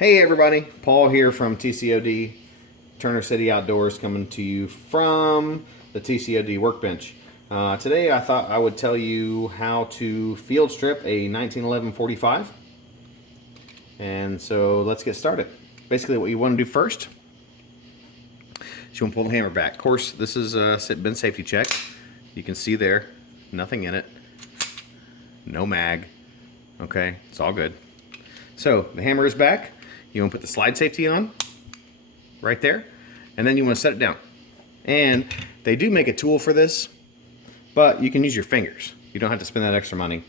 Hey everybody, Paul here from TCOD, Turner City Outdoors, coming to you from the TCOD workbench. Today I thought I would tell you how to field strip a 1911 45. And so let's get started. Basically what you want to do first is you want to pull the hammer back. Of course, this is been safety checked. You can see there, nothing in it, no mag. Okay, it's all good. So the hammer is back. You want to put the slide safety on right there, and then you want to set it down. And they do make a tool for this, but you can use your fingers. You don't have to spend that extra money.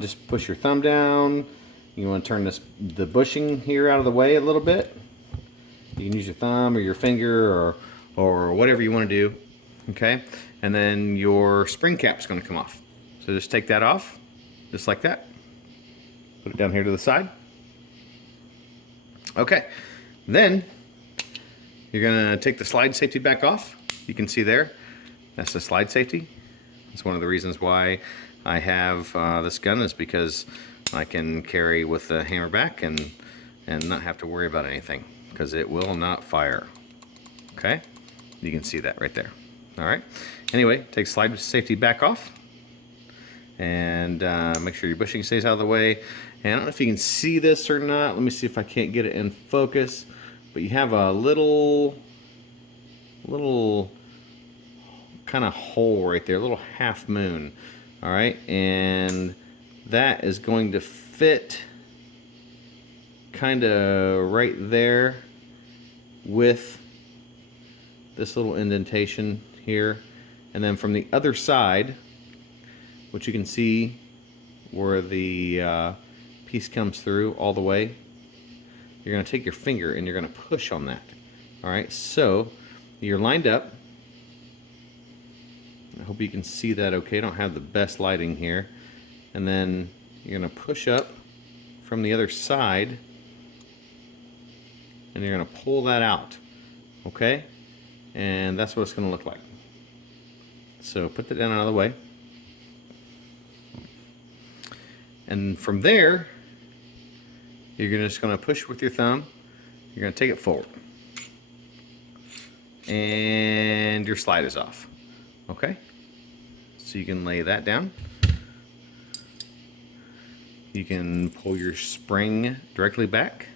Just push your thumb down. You want to turn the bushing here out of the way a little bit. You can use your thumb or your finger or whatever you want to do. Okay, and then your spring cap is going to come off. So just take that off, just like that. Put it down here to the side. Okay, then you're gonna take the slide safety back off. You can see there, that's the slide safety. It's one of the reasons why I have this gun, is because I can carry with the hammer back and not have to worry about anything, because it will not fire. Okay, you can see that right there. All right, anyway, take slide safety back off and make sure your bushing stays out of the way. And I don't know if you can see this or not. Let me see if I can't get it in focus. But you have a little kind of hole right there, a little half moon. All right, and that is going to fit kind of right there with this little indentation here. And then from the other side, which you can see where the piece comes through all the way, you're going to take your finger and you're going to push on that. All right, so you're lined up. I hope you can see that okay. I don't have the best lighting here. And then you're going to push up from the other side and you're going to pull that out. Okay, and that's what it's going to look like. So put that down out of the way. And from there, you're just going to push with your thumb. You're going to take it forward. And your slide is off. Okay? So you can lay that down. You can pull your spring directly back.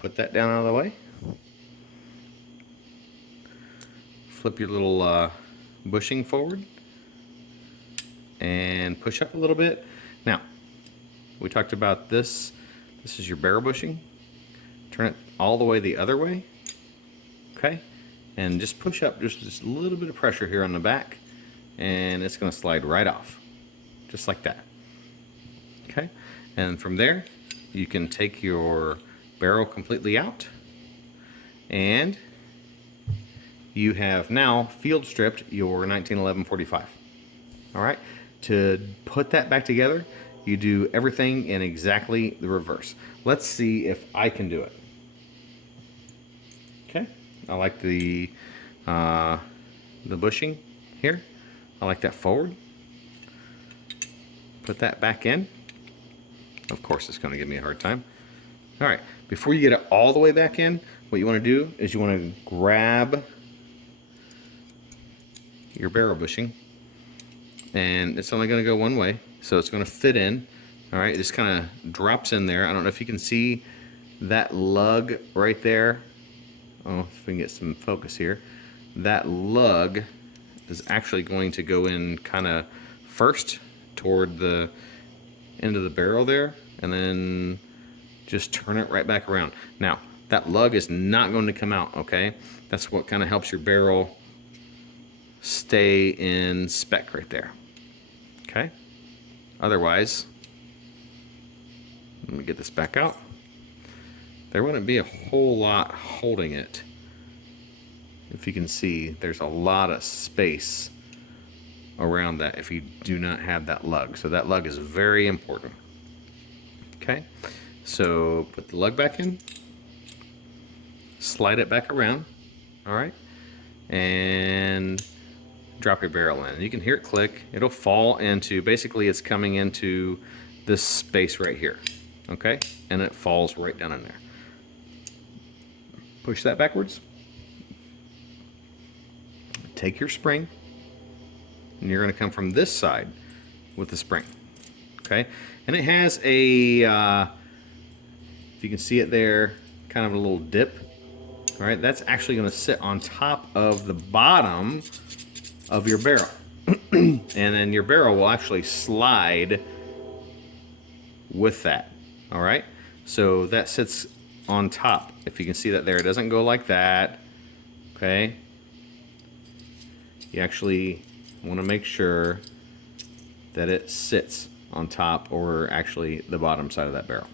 Put that down out of the way. Flip your little bushing forward. And push up a little bit. Now, we talked about this. This is your barrel bushing. Turn it all the way the other way. Okay? And just push up just a little bit of pressure here on the back. And it's going to slide right off. Just like that. Okay? And from there, you can take your barrel completely out. And you have now field stripped your 1911 45. All right? To put that back together, you do everything in exactly the reverse. Let's see if I can do it. Okay, I like the bushing here. I like that forward. Put that back in. Of course, it's going to give me a hard time. All right, before you get it all the way back in, what you want to do is you want to grab your barrel bushing. And it's only going to go one way, so it's going to fit in. All right, it just kind of drops in there. I don't know if you can see that lug right there. Oh, if we can get some focus here. That lug is actually going to go in kind of first toward the end of the barrel there, and then just turn it right back around. Now, that lug is not going to come out, okay? That's what kind of helps your barrel stay in spec right there. Okay? Otherwise, let me get this back out. There wouldn't be a whole lot holding it. If you can see, there's a lot of space around that if you do not have that lug. So that lug is very important. Okay? So put the lug back in. Slide it back around. All right? And drop your barrel in. You can hear it click. It'll fall into, basically it's coming into this space right here. okay? And it falls right down in there. Push that backwards. Take your spring, and you're going to come from this side with the spring, okay? And it has a, if you can see it there, kind of a little dip. All right, that's actually going to sit on top of the bottom of your barrel. And then your barrel will actually slide with that. All right, so that sits on top. If you can see that there, it doesn't go like that. Okay, you actually want to make sure that it sits on top, or actually the bottom side of that barrel.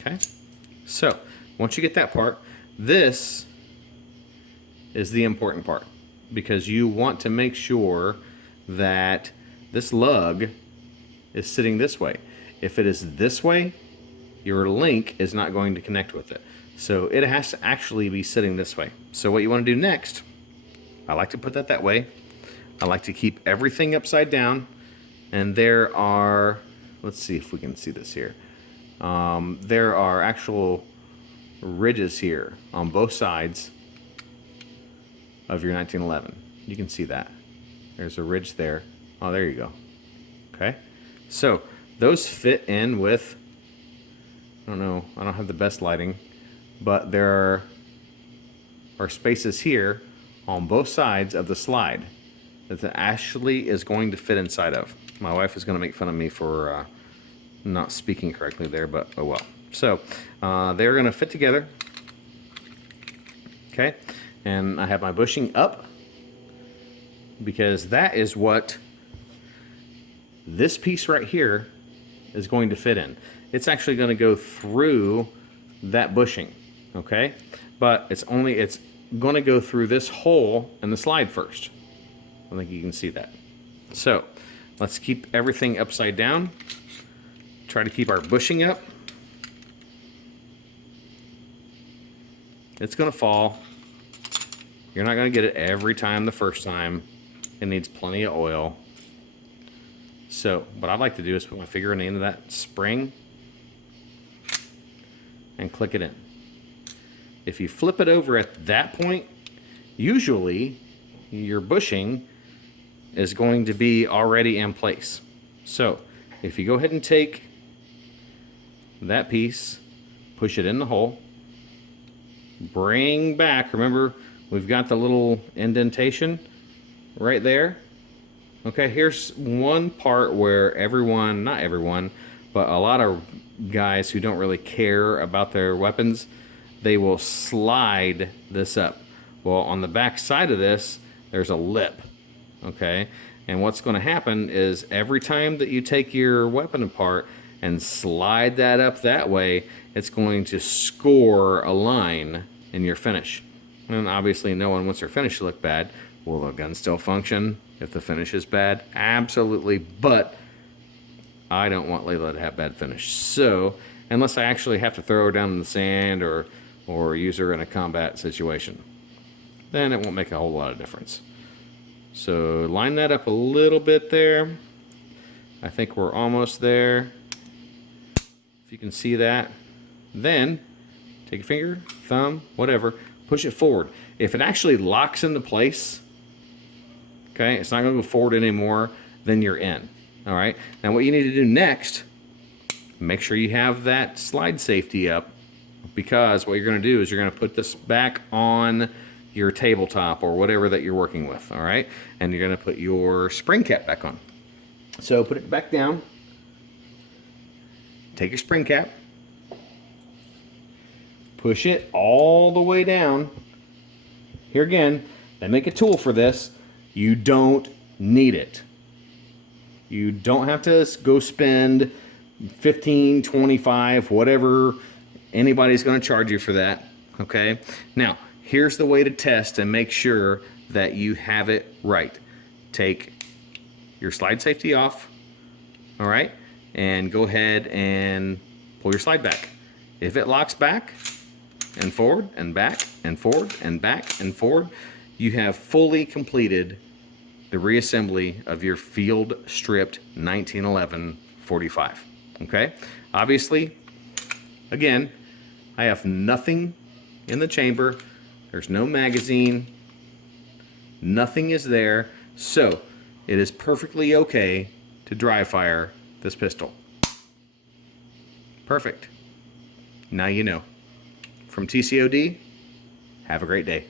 Okay, so once you get that part, this is the important part, because you want to make sure that this lug is sitting this way. If it is this way, your link is not going to connect with it. So it has to actually be sitting this way. So what you want to do next, I like to put that way. I like to keep everything upside down. And there are, let's see if we can see this here. There are actual ridges here on both sides of your 1911. You can see that. There's a ridge there. Oh, there you go. Okay. So those fit in with, I don't know, I don't have the best lighting, but there are spaces here on both sides of the slide that the actually is going to fit inside of. My wife is going to make fun of me for not speaking correctly there, but oh well. So they're going to fit together. Okay. And I have my bushing up, because that is what this piece right here is going to fit in. It's actually going to go through that bushing, okay? But it's going to go through this hole in the slide first. I think you can see that. So let's keep everything upside down. Try to keep our bushing up. It's going to fall. You're not going to get it every time the first time. It needs plenty of oil. So what I'd like to do is put my finger into that spring and click it in. If you flip it over at that point, usually your bushing is going to be already in place. So if you go ahead and take that piece, push it in the hole, bring back, remember, we've got the little indentation right there. Okay, here's one part where everyone, not everyone, but a lot of guys who don't really care about their weapons, they will slide this up. Well, on the back side of this, there's a lip. Okay, and what's going to happen is every time that you take your weapon apart and slide that up that way, it's going to score a line in your finish. And obviously no one wants their finish to look bad. Will the gun still function if the finish is bad? Absolutely, but I don't want Layla to have bad finish. So unless I actually have to throw her down in the sand or use her in a combat situation, then it won't make a whole lot of difference. So line that up a little bit there. I think we're almost there. If you can see that, then take your finger, thumb, whatever, push it forward. If it actually locks into place, okay, it's not going to go forward anymore, then you're in. All right. Now what you need to do next, make sure you have that slide safety up, because what you're going to do is you're going to put this back on your tabletop or whatever that you're working with. All right. And you're going to put your spring cap back on. So put it back down. Take your spring cap. Push it all the way down. Here again, they make a tool for this. You don't need it. You don't have to go spend 15, 25, whatever anybody's going to charge you for that. Okay. Now, here's the way to test and make sure that you have it right. Take your slide safety off. All right. And go ahead and pull your slide back. If it locks back and forward and back and forward and back and forward, you have fully completed the reassembly of your field stripped 1911 45. Okay. Obviously, Again, I have nothing in the chamber. There's no magazine. Nothing is there. So it is perfectly okay to dry fire this pistol. Perfect. Now you know. From TCOD, have a great day.